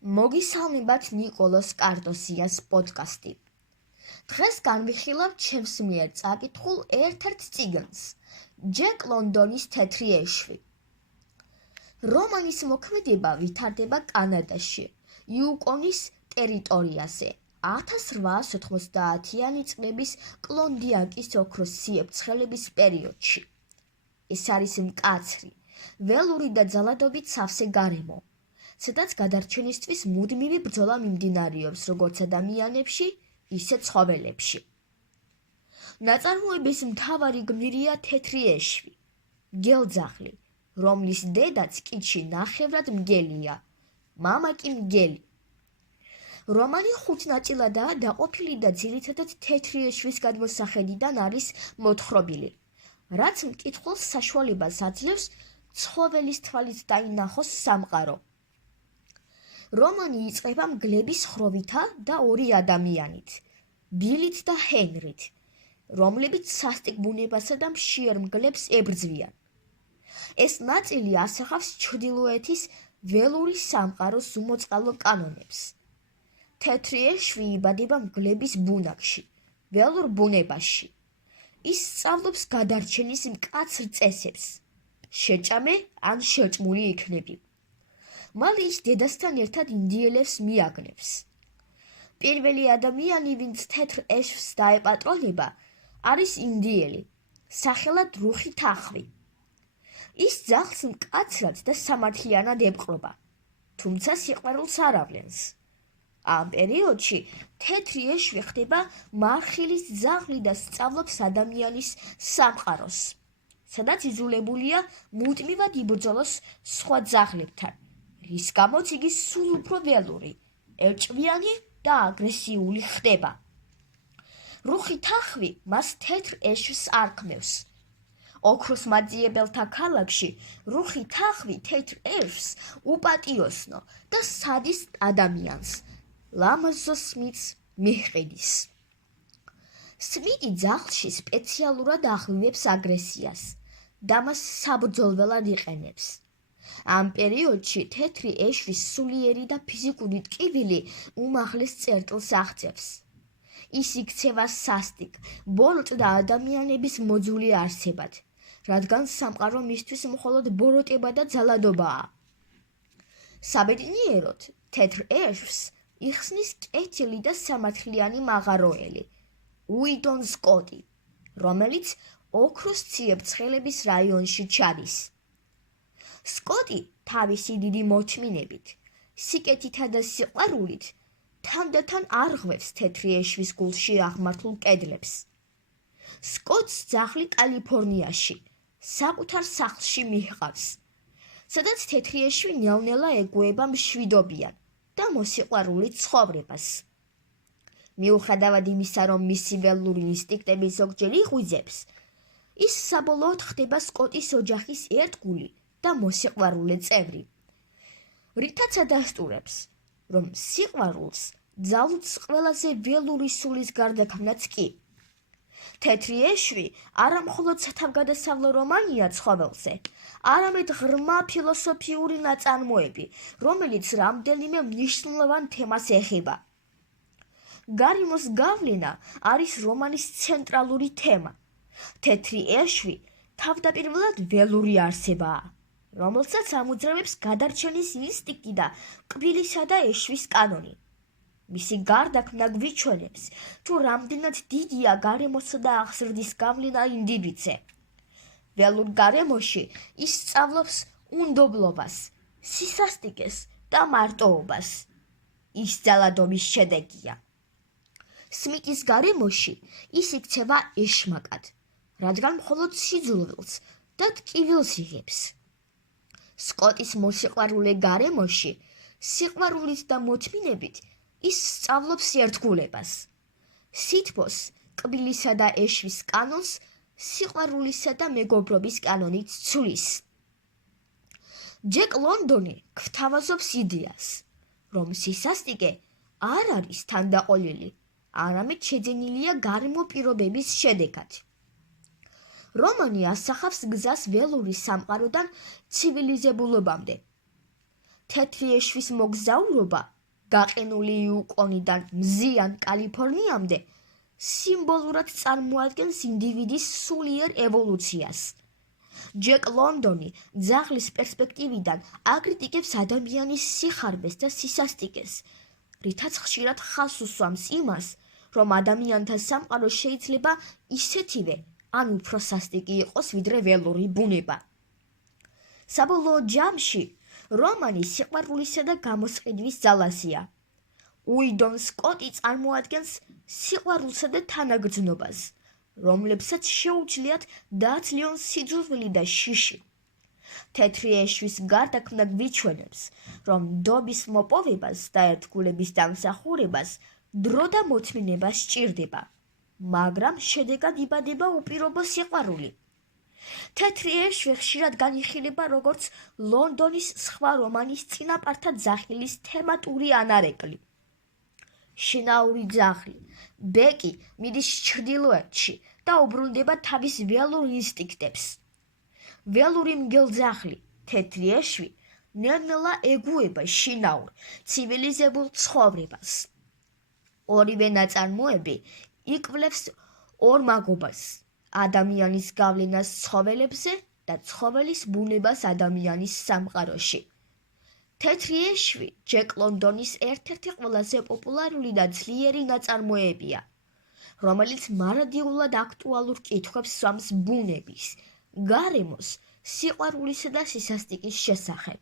მოგისალმებათ ნიკოლოს კარტოსიას პოდკასტი. დღეს განვიხილავ ჩემს მიერ წაკითხულ ერთ-ერთ წიგნს, ჯეკ ლონდონის თეთრი ეშვი. რომანის მოქმედება ვითარდება კანადაში, იუკონის ტერიტორიაზე, 1890-იანი წლების კლონდიაკის ოქროს ციებ-ცხელების პერიოდში. ეს არის მკაცრი, ველური და ძალადობით სავსე გარემო, სადაც გადარჩენისთვის მუდმივი ბრძოლა მიმდინარეობს როგორც ადამიანებში, ისე ცხოველებში. ნაწარმოების მთავარი გმირია თეთრი ეშვი, მგელძაღლი, რომლის დედაც კითში ნახევრად მგელია, მამა კი მგელი. რომანი 5 ნაწილადაა დაყოფილი და ძირითადად თეთრი ეშვის გადმოსახედიდან არის მოთხრობილი, რაც მკითხველს საშუალებას აძლევს ცხოველის თვალით დაინახოს სამყარო. რომანი იწყება მგლების ხროვითა და 2 ადამიანით, ბილით და ჰენრით, რომლებიც სასტიკ ბუნებასა და მშიერ მგლებს ებრძვიან. ეს ნაწილი ასახავს ჩრდილოეთის ველური სამყაროს უმოწყალო კანონებს. თეთრი ეშვი იბადება მგლების ბუნაგში, ველურ ბუნებაში. ის სწავლობს გადარჩენის მკაცრ წესებს, შეჭამე ან შეჭმული იქნები. მალე ის დედასთან ერთად ინდიელებს მიაგნებს. პირველი ადამიანი, ვინც თეთრ ეშვს დაეპატრონება, არის ინდიელი, სახელად რუხი თახვი. ის ძაღლს მკაცრად და სამართლიანად ებყრობა, თუმცა სიყვარულს არ ავლენს. ამ პერიოდში თეთრი ეშვი ხდება მარხილის ძაღლი და სწავლობს ადამიანის სამყაროს, სადაც იძულებულია მუდმივად იბრძოლოს სხვა ძაღლებთან, რის გამოც იგი სულ უფრო ველური, ელჭვიანი და აგრესიული ხდება. რუხი თახვი მას თეთრ ეშვს არქმევს. ოქროს მაძიებელთა ქალაქში რუხი თახვი თეთრ ეშვს უპატიოსნო და სადისტ ადამიანს, ლამაზო სმითს მიჰყიდის. სმიტი ძაღლში სპეციალურად ახლივებს აგრესიას და მას საბრძოლველად იყენებს. ამ პერიოდში თეთრი ეშვის სულიერი და ფიზიკური ტკივილი უმაღლეს წერტილს აღწევს. ის იქცევა სასტიკ, ბოროტ და ადამიანების მოძული არსებად, რადგან სამყარო მისთვის მხოლოდ ბოროტება და ძალადობაა. საბედნიეროდ, თეთრ ეშვს იხსნის კეთილი და სამართლიანი მაღაროელი, უიდონ სკოტი, რომელიც ოქროს ციებ-ცხელების რაიონში ჩადის. სკოტი თავისი დიდი მოთმინებით, სიკეთითა და სიყვარულით თანდათან არღვევს თეთრი ეშვის გულში აღმართულ კედლებს. სკოტს ძაღლი კალიფორნიაში, საკუთარ სახლში მიჰყავს, სადაც თეთრი ეშვი ნელ-ნელა ეგუება მშვიდობიან და მოსიყვარული ცხოვრებას. მიუხედავად იმისა, რომ მისი ველური ინსტინქტები ზოგჯერ იღვიძებს, ის საბოლოოდ ხდება სკოტის ოჯახის ერთგული და მოსიყვარულე წევრი, რითაც ადასტურებს, რომ სიყვარულს ძალუძს ყველაზე ველური სულის გარდაქმნაც კი. თეთრი ეშვი არა მხოლოდ სათავგადასავლო რომანია ცხოველზე, არამედ ღრმა ფილოსოფიური ნაწარმოები, რომელიც რამდენიმე მნიშვნელოვან თემას ეხება. გარემოს გავლენა არის რომანის ცენტრალური თემა. თეთრი ეშვი თავდაპირველად ველური არსებაა, რომელსაც ამოძრავებს გადარჩენის ინსტინქტი და კბილისა და ეშვის კანონი. მისი გარდაქმნა გვიჩვენებს, თუ რამდენად დიდია გარემოსა და აღზრდის გავლენა ინდივიდზე. ველურ გარემოში ის სწავლობს უნდობლობას, სისასტიკეს და მარტოობას. ის ძალადობის შედეგია. სმიტის გარემოში ის იქცევა ეშმაკად, რადგან მხოლოდ სიძულვილს და ტკივილს იღებს. სკოტის მოსიყვარულე გარემოში, სიყვარულით და მოთმინებით ის სწავლობს ერთგულებას. სითბოს, კბილისა და ეშვის კანონს სიყვარულისა და მეგობრობის კანონით ცვლის. ჯეკ ლონდონი გვთავაზობს იდეას, რომ სისასტიკე არ არის თანდაყოლილი, არამედ შეძენილია გარემო პირობების შედეგად. რომანი ასახავს გზას ველური სამყაროდან ცივილიზებულობამდე. თეთრი ეშვის მოგზაურობა გაყინული იუკონიდან მზიან კალიფორნიამდე სიმბოლურად წარმოადგენს ინდივიდის სულიერ ევოლუციას. ჯეკ ლონდონი ძაღლის პერსპექტივიდან აკრიტიკებს ადამიანის სიხარბეს და სისასტიკეს, რითაც ხშირად ხაზს უსვამს იმას, რომ ადამიანთა სამყარო შეიძლება ისეთივე ან უფრო სასტიკი იყოს, ვიდრე ველური ბუნება. საბოლოო ჯამში რომანი სიყვარულისა და გამოსყიდვის ძალასია. უიდონ სკოტი წარმოადგენს სიყვარულსა და თანაგრძნობას, რომლებსაც შეუძლიათ დააცლიონ სიძულვილი და შიში. თეთრი ეშვის გარდაქმნა გვიჩვენებს, რომ ნდობის მოპოვებას და ერთგულების დამსახურებას დრო და მოთმინება სჭირდება, მაგრამ შედეგად იბადება უპირობო სიყვარული. თეთრი ეშვი ხშირად განიხილება როგორც ლონდონის სხვა რომანის წინაპართა ძახილის თემატური ანარეკლი. შინაური ძაღლი ბეკი მიდის ჩრდილოეთში და უბრუნდება თავის ველურ ინსტინქტებს. ველური მგელძაღლი თეთრი ეშვი ნელ-ნელა ეგუება შინაურ ცივილიზებულ ცხოვრებას. ორივე ნაწარმოები იკვლევს ორმაგობას, ადამიანის გავლენას ცხოველებზე და ცხოველის ბუნებას ადამიანის სამყაროში. თეთრი ეშვი ჯეკ ლონდონის ერთ-ერთი ყველაზე პოპულარული და ძლიერი ნაწარმოებია, რომელიც მარადიულად აქტუალურ კითხვებს სვამს ბუნების, გარემოს, სიყვარულისა და სისასტიკის შესახებ.